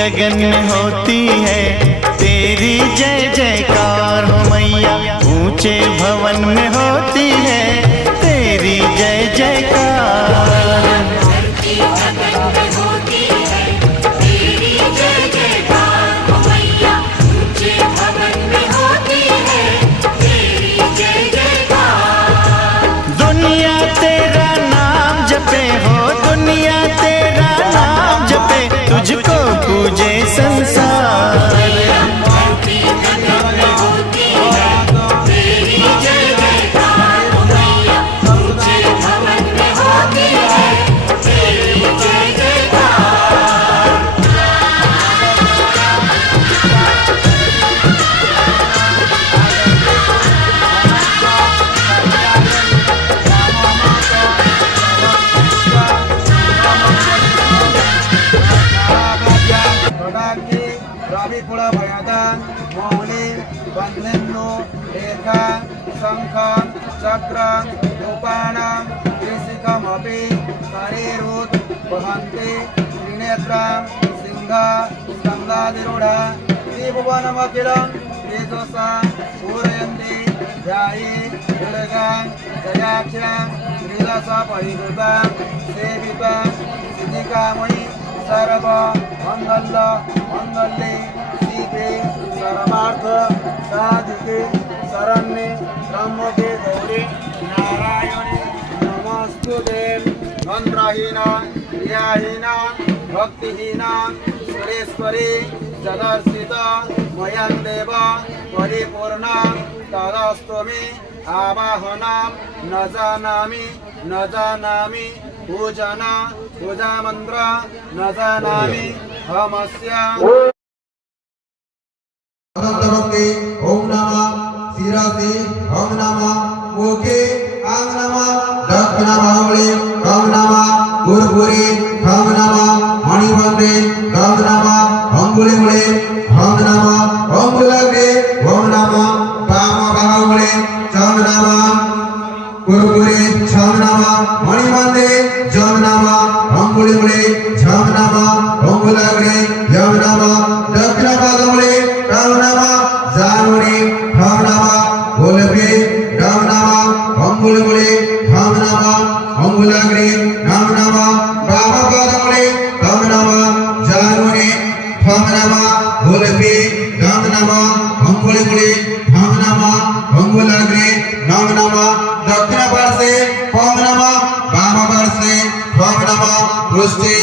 गगन में होती है तेरी जय जयकार हो मैया। ऊंचे भवन में होती है तेरी जय जयकार। दुनिया तेरा नाम जपे हो, दुनिया तेरा नाम जपे, तुझको पूजे संसार। चक्रं रूपाणां त्रिशिखमपि शरीरोत् वहन्ति त्रिनेत्रां सिंहा स्कन्धाधिरूढा त्रिभुवनमखिलं तेजसा पूरयन्ति ध्याये दुर्गां जयाख्यां त्रिदशपरिवृतां सेवितां सिद्धिकामयि सर्वमङ्गल्ये शिवे सर्वार्थ साधिके शरण्ये ब्रह्मके गौरी नारायणे नमस्तुते। मंत्रहीना क्रियाहीना भक्तिहीना सुरेश्वरी जदर्शित मयं देव परिपूर्ण तदस्तु मे। आवाहनं न जानामि पूजना पूजा मंत्र न जानामि हमस्य। ओम नमः शिरसि ओम नमः मुखे ओम नमः दक्षिण बाहुले ओम नमः गुरुपुरे ओम नमः मणिबंधे ओम नमः अंगुलिमुले ओम नमः अंगुलग्रे ओम नमः वाम बाहुले ओम नमः गुरुपुरे ओम नमः मणिबंधे ओम नमः अंगुलिमुले ओम नमः अंगुलग्रे ओम नमः दक्षिण बाहुले ओम नमः जानुने ओम नमः गोलपे ओम नमः अंगुलिमुले ओम नमः अंगुलग्रे ओम नमः वामपादमुले ओम नमः जानुने ओम नमः गोलपे ओम नमः अंगुलिमुले ओम नमः अंगुलग्रे ओम नमः दक्षिण पार्श्वे ओम नमः वाम पार्श्वे ओम नमः पृष्ठे